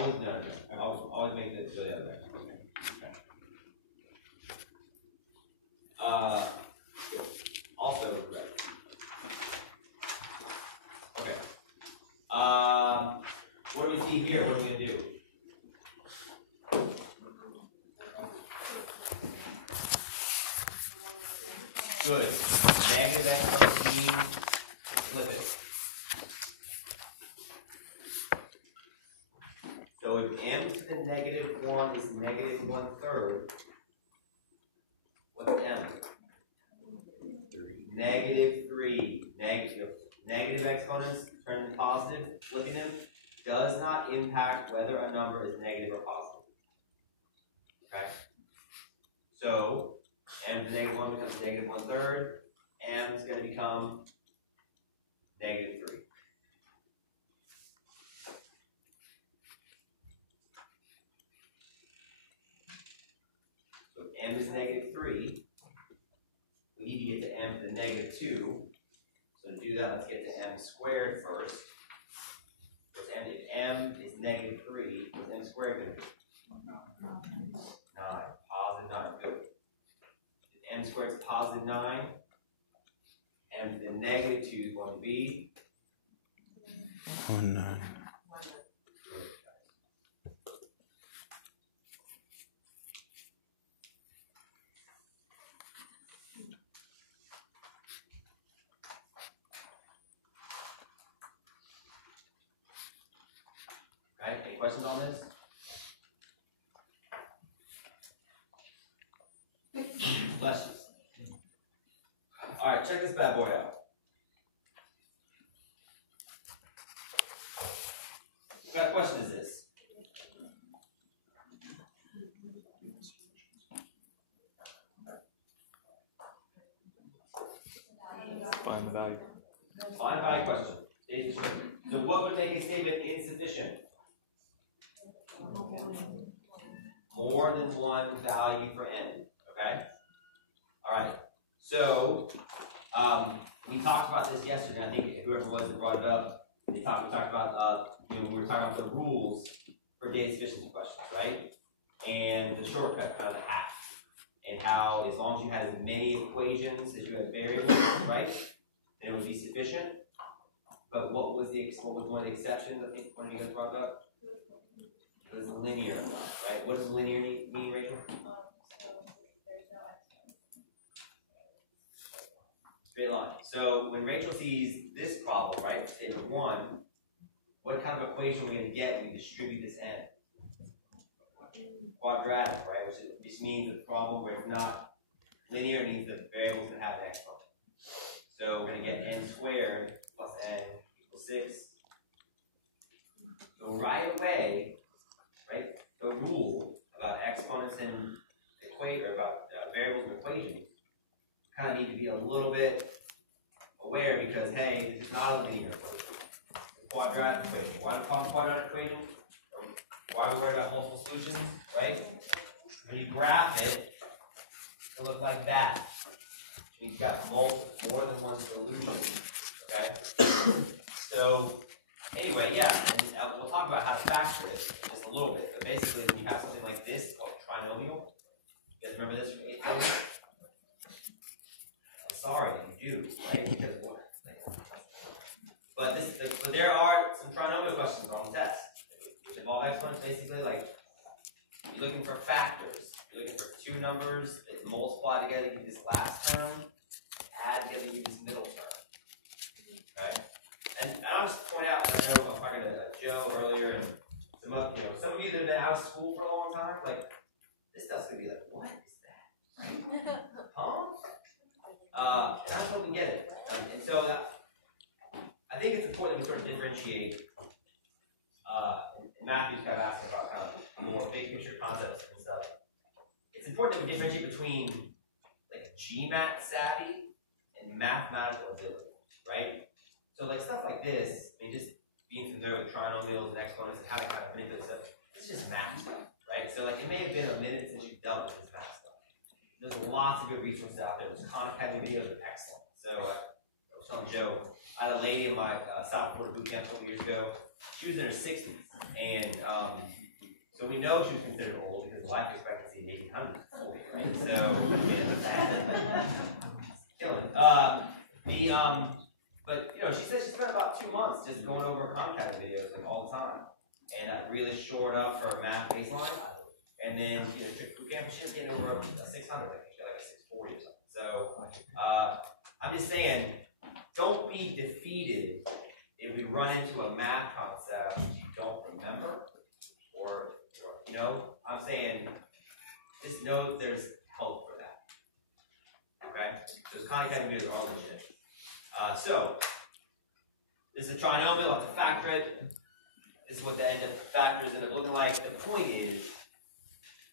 Always no. Always make this the other. Okay. Also correct. Okay. What do we see here? What are we gonna do? Good. Negative x means flip it. So if m to the -1 is -1/3, what's m? -3. Negative exponents turn into positive, flipping them, does not impact whether a number is negative or positive. Okay? So m to the -1 becomes -1/3. M is going to become -3. So if m is -3, we need to get to m to the -2. So to do that, let's get to m squared first. If m is -3, what's m squared going to be? 9. Positive 9. Good. If m squared is positive 9, m to the -2 is going to be 9. Okay, any questions on this? Questions? Alright, check this bad boy out. What kind of question is this? Find the value. Find the value question. So what would make a statement insufficient? More than one value for n. Okay? Alright. So we talked about this yesterday. I think whoever was that brought it up, we talked about we were talking about the rules for data sufficiency questions, right? And the shortcut, kind of the hack. And how as long as you had as many equations as you had variables, right? Then it would be sufficient. But what was one of the exceptions? I think one of you guys brought up? It was linear, right? What does linear mean, Rachel? Straight line. So when Rachel sees this problem, right, statement 1, what kind of equation are we going to get when we distribute this n? Quadratic, right? Which means the problem where it's not linear means the variable's going to have an exponent. So we're going to get n squared plus n equals 6. So right away, right, the rule about exponents and variables and equations kind of need to be a little bit aware because, hey, this is not a linear equation. It's a quadratic equation. Why do we call it a quadratic equation? Why are we worried about multiple solutions, right? When you graph it, it'll look like that. You've got more than one solution, okay? So, anyway, yeah, and we'll talk about how to factor it in just a little bit, but basically when you have something like this called trinomial, you guys remember this from 8th grade? I'm sorry, you do, right? Because what? But there are some trinomial questions on the test, which involve exponents, basically like you're looking for factors. You're looking for two numbers that multiply together, give you this last term, add together, give you this middle term. Okay? And I'll just point out, I know I was talking to Joe earlier, and some of you that have been out of school for a long time, like, this stuff's going to be like, what is that? Right? Huh? And I totally get it. And so I think it's important that we sort of differentiate, and Matthew's kind of asking about kind of more big picture concepts and stuff. It's important that we differentiate between like GMAT savvy and mathematical ability, right? So like stuff like this, I mean, just being familiar with trinomials and exponents and how to kind of manipulate stuff, it's just math stuff, right? So like it may have been a minute since you've dealt with this math stuff. There's lots of good resources out there. There's Khan Academy videos are excellent. So I was telling Joe, I had a lady in my South Florida boot camp a couple years ago. She was in her 60s, and so we know she was considered old because life expectancy in the 1800s is old, right? So, killing it. But you know, she said she spent about 2 months just going over Khan Academy videos like all the time, and that really shored up her math baseline. And then you know, took boot camp, she was getting over a 600, I think she got like a 640 or something. So I'm just saying, don't be defeated if we run into a math concept you don't remember, or you know, I'm saying just know that there's help for that. Okay? Those Khan Academy videos are all legit. So this is a trinomial, I have to factor it. This is what the end of factors end up looking like. The point is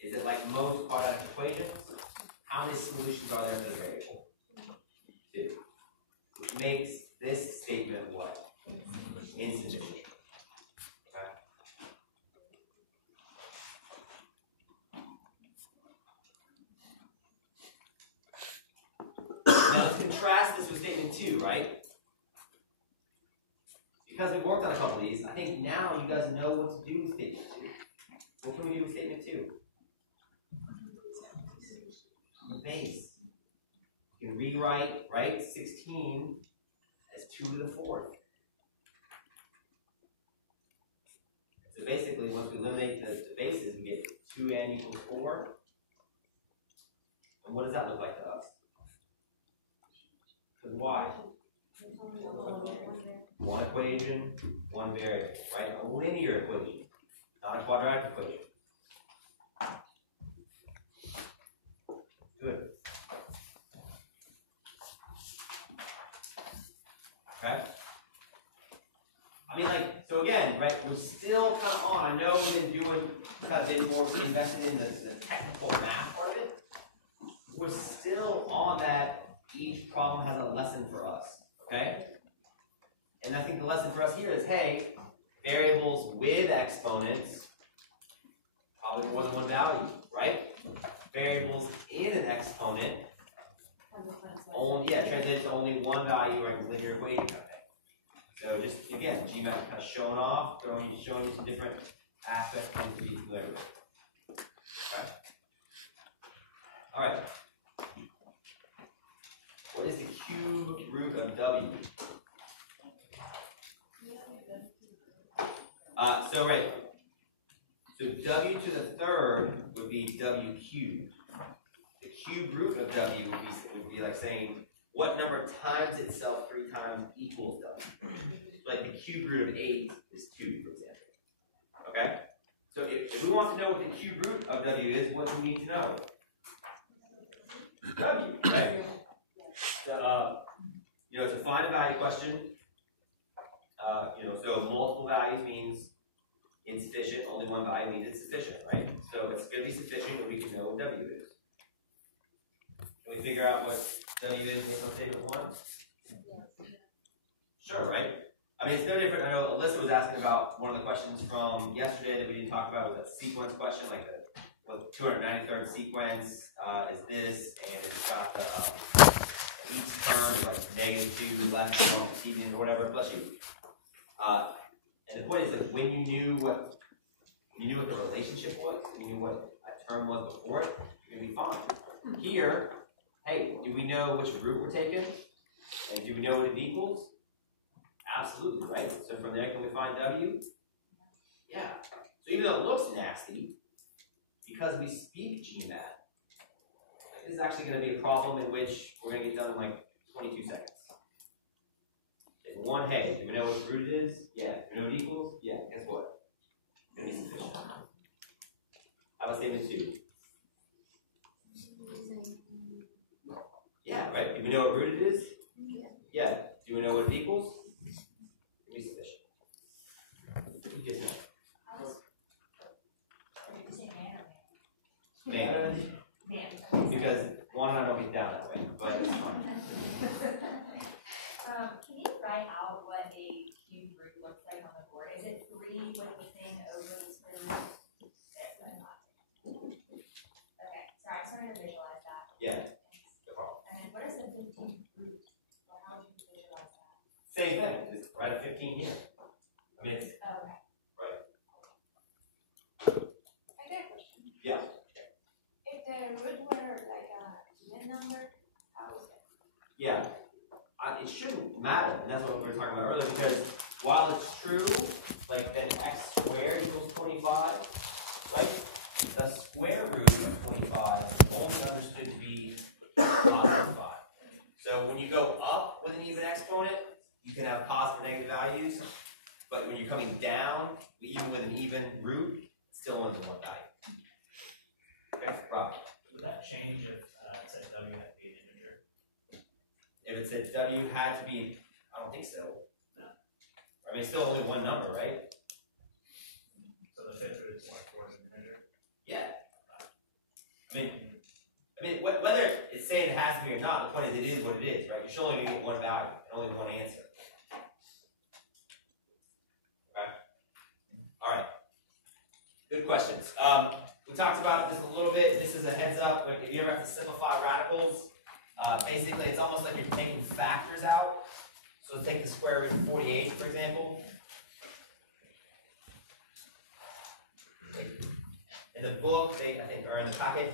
it like most quadratic equations, how many solutions are there for the variable? 2. Which makes this statement what? Insufficient. Okay? Now let's contrast this with statement 2, right? Because we worked on a couple of these, I think now you guys know what to do with statement 2. What can we do with statement 2? The base. You can rewrite, right, 16 as 2 to the 4th. So basically, once we eliminate the bases, we get 2n equals 4. And what does that look like to us? Because why? One equation, one variable, right? A linear equation, not a quadratic equation. Good. Okay? I mean, like, so again, right, we're still kind of on. I know we've been doing, kind of been more invested in the technical math part of it. We're still on that. Each problem has a lesson for us. Okay? And I think the lesson for us here is, hey, variables with exponents, probably more than one value, right? Variables in an exponent, only, translates to only one value, right? Linear equation kind of thing. So just, again, GMAT kind of showing off, showing you some different aspects to be familiar with. Okay? All right. What is the cube root of W? So W to the 3rd would be W cubed. The cube root of W would be like saying what number times itself 3 times equals W. Like the cube root of 8 is 2, for example. Okay? So if we want to know what the cube root of W is, what do we need to know? W, right? So, it's a find a value question. So multiple values means insufficient, only one value means it's sufficient, right? So it's going to be sufficient when we can know what W is. Can we figure out what W is based on statement 1? Sure, right? I mean, it's no different. I know Alyssa was asking about one of the questions from yesterday that we didn't talk about, was a sequence question, like the 293rd sequence is this, and it's got the each term is like -2 left from receiving or whatever, bless you. And the point is that when you knew what the relationship was, you knew what a term was before it, you're gonna be fine. Here, hey, do we know which root we're taking? And do we know what it equals? Absolutely, right? So from there, can we find W? Yeah. So even though it looks nasty, because we speak GMAT, this is actually going to be a problem in which we're going to get done in like 22 seconds. In one, hey, do we know what root it is? Yeah. Do we know what it equals? Yeah. Guess what? It's going to be sufficient. How about statement 2? Yeah, right? Do we know what root it is? Yeah. Do we know what it equals? It's going to be sufficient. You just know. Man. Because one and I don't get down that way, but it's fine. Can you write out what a cube root looks like on the board? Is it 3 with the thing over the square root? Okay, sorry, I'm starting to visualize that. Yeah, no problem. And what is the 15th root? Well, how would you visualize that? Same thing. right at 15 here. I mean, it's, Okay. I got a question. yeah. If the root were like a even number, how is it? Yeah, it shouldn't matter, and that's what we were talking about earlier, because while it's true, like that x squared equals 25, right? The square root of 25 is only understood to be positive 5. So when you go up with an even exponent, you can have positive or negative values, but when you're coming down, even with an even root, it's still only one value. Okay, Rob? Would that change if it said W had to be an integer? If it said W had to be, I don't think so. No. I mean, it's still only one number, right? So the fifth root is like 4 as an integer? Yeah. I mean, whether it's saying it has to be or not, the point is it is what it is, right? You're still only going to get one value, and only one answer. Okay? All right. Good questions. We talked about this a little bit. This is a heads up. Like if you ever have to simplify radicals, basically it's almost like you're taking factors out. So take the square root of 48, for example. In the book, I think, or in the packet,